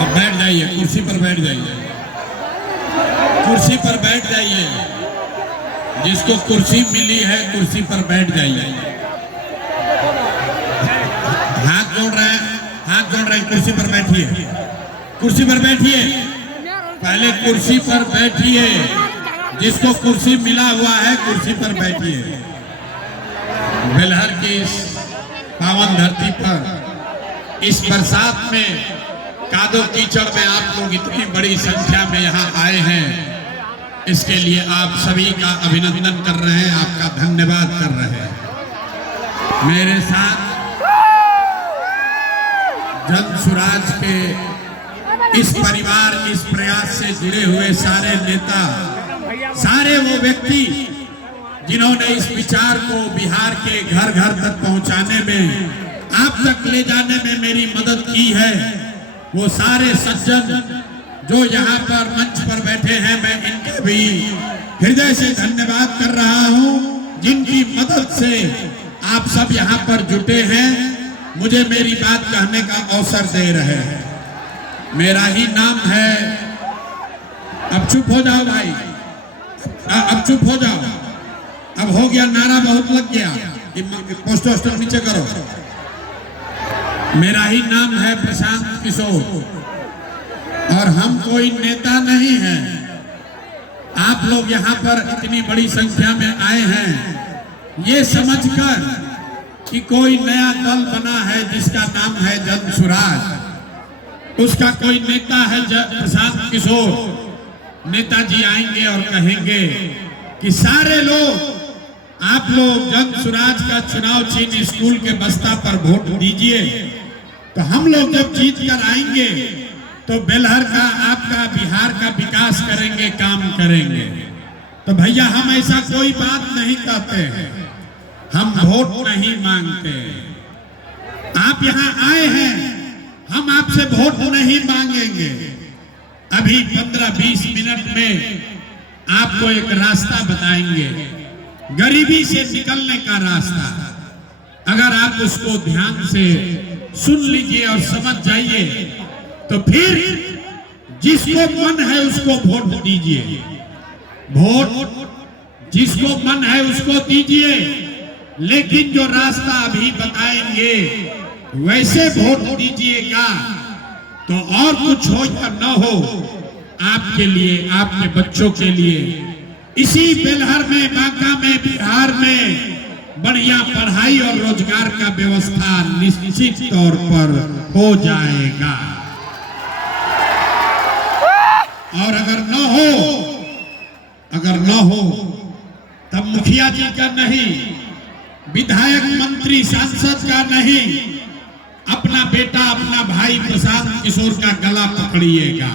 अब बैठ जाइए, कुर्सी पर बैठ जाइए, कुर्सी पर बैठ जाइए। जिसको कुर्सी मिली है कुर्सी पर बैठ जाइए। हाथ जोड़ रहे हैं, हाथ जोड़ रहे हैं, कुर्सी पर बैठिए, कुर्सी पर बैठिए, पहले कुर्सी पर बैठिए। जिसको कुर्सी मिला हुआ है कुर्सी पर बैठिए। बेलहर की इस पावन धरती पर इस बरसात में कादो कीचड़ में आप लोग इतनी बड़ी संख्या में यहाँ आए हैं, इसके लिए आप सभी का अभिनंदन कर रहे हैं, आपका धन्यवाद कर रहे हैं। मेरे साथ जन सुराज के इस परिवार, इस प्रयास से जुड़े हुए सारे नेता, सारे वो व्यक्ति जिन्होंने इस विचार को बिहार के घर घर तक पहुंचाने में, आप तक ले जाने में मेरी मदद की है, वो सारे सज्जन जो यहाँ पर मंच पर बैठे हैं, मैं इनका भी हृदय से धन्यवाद कर रहा हूँ, जिनकी मदद से आप सब यहाँ पर जुटे हैं, मुझे मेरी बात कहने का अवसर दे रहे हैं। मेरा ही नाम है, अब चुप हो जाओ भाई, अब चुप हो जाओ, अब हो गया, नारा बहुत लग गया, पोस्टर वोस्टर नीचे करो। मेरा ही नाम है प्रशांत किशोर और हम कोई नेता नहीं है। आप लोग यहाँ पर इतनी बड़ी संख्या में आए हैं ये समझकर कि कोई नया दल बना है जिसका नाम है जन सुराज, उसका कोई नेता है प्रशांत किशोर। नेताजी आएंगे और कहेंगे कि सारे लोग, आप लोग जन सुराज का चुनाव चिन्ह स्कूल के बस्ता पर वोट दीजिए, तो हम लोग जब जीत कर आएंगे तो बेलहर का, आपका, बिहार का विकास करेंगे, काम करेंगे। तो भैया हम ऐसा कोई बात नहीं कहते हैं, हम वोट नहीं मांगते। आप यहाँ आए हैं, हम आपसे वोट नहीं मांगेंगे। अभी 15-20 मिनट में आपको एक रास्ता बताएंगे, गरीबी से निकलने का रास्ता। अगर आप उसको ध्यान से सुन लीजिए और समझ जाइए तो फिर जिसको मन है उसको वोट दीजिए, वोट जिसको मन है उसको दीजिए, लेकिन जो रास्ता अभी बताएंगे वैसे वोट दीजिएगा। तो और कुछ हो या न हो, आपके लिए, आपके बच्चों के लिए इसी बेलहर में, बांका में, बिहार में बढ़िया पढ़ाई और रोजगार का व्यवस्था निश्चित तौर पर हो जाएगा। और अगर न हो तब मुखिया जी का नहीं, विधायक, मंत्री, सांसद का नहीं, अपना बेटा, अपना भाई प्रशांत किशोर का गला पकड़िएगा।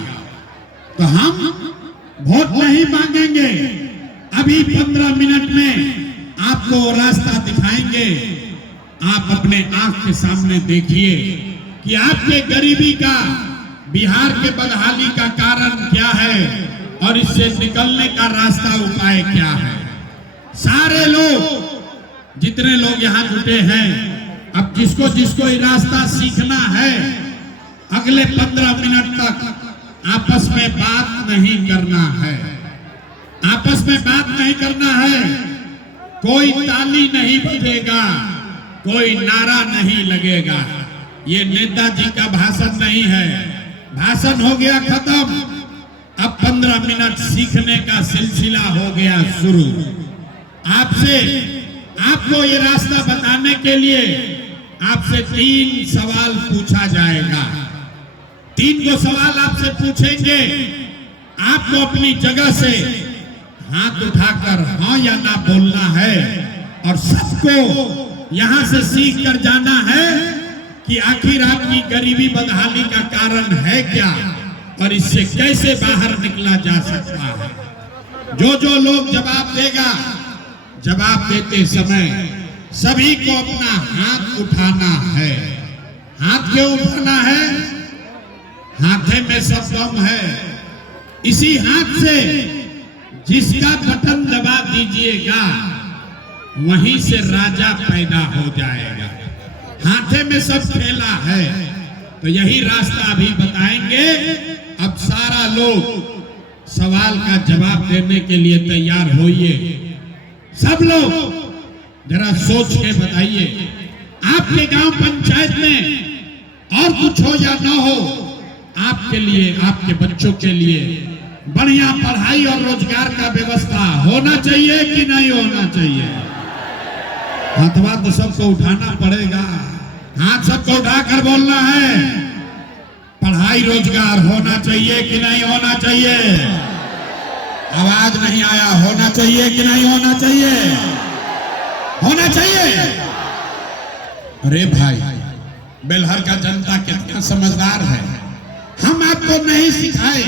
तो हम वोट नहीं मांगेंगे। अभी 15 मिनट में आपको रास्ता दिखाएंगे। आप अपने आंख के सामने देखिए कि आपके गरीबी का, बिहार के बदहाली का कारण क्या है और इससे निकलने का रास्ता, उपाय क्या है। सारे लोग, जितने लोग यहाँ जुटे हैं, अब जिसको जिसको ये रास्ता सीखना है, अगले 15 मिनट तक आपस में बात नहीं करना है, आपस में बात नहीं करना है। कोई ताली नहीं बजेगा, कोई नारा नहीं लगेगा। ये नेताजी का भाषण नहीं है, भाषण हो गया खत्म। अब 15 मिनट सीखने का सिलसिला हो गया शुरू। आपसे, आपको ये रास्ता बताने के लिए आपसे 3 सवाल पूछा जाएगा। 3 को सवाल आपसे पूछेंगे। आपको अपनी जगह से हाथ उठाकर हाँ या ना बोलना है और सबको यहाँ से सीख कर जाना है कि आखिर आपकी गरीबी बदहाली का कारण है क्या और इससे कैसे बाहर निकला जा सकता है। जो लोग जवाब देगा, जवाब देते समय सभी को अपना हाथ उठाना है। हाथ क्यों उठाना है? हाथे में सब दम है। इसी हाथ से जिसका बटन दबा दीजिएगा वहीं से राजा पैदा हो जाएगा। हाथे में सब खेला है। तो यही रास्ता अभी बताएंगे अब सारा लोग सवाल का जवाब देने के लिए तैयार होइए। सब लोग जरा सोच के बताइए, आपके गांव पंचायत में और कुछ हो या ना हो, आपके लिए, आपके बच्चों के लिए बढ़िया पढ़ाई और रोजगार का व्यवस्था होना चाहिए कि नहीं होना चाहिए? हाथवा तो सबको उठाना पड़ेगा, हाथ सबको उठाकर बोलना है, पढ़ाई रोजगार होना चाहिए कि नहीं होना चाहिए? आवाज नहीं आया, होना चाहिए कि नहीं होना चाहिए? होना चाहिए। अरे भाई, बेलहर का जनता कितना समझदार है, हम आपको नहीं सिखाए।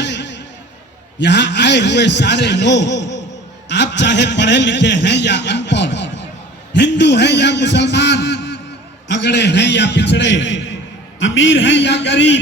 यहाँ आए हुए सारे लोग, आप चाहे पढ़े लिखे हैं या अनपढ़, हिंदू हैं या मुसलमान, अगड़े हैं या पिछड़े, अमीर हैं या गरीब,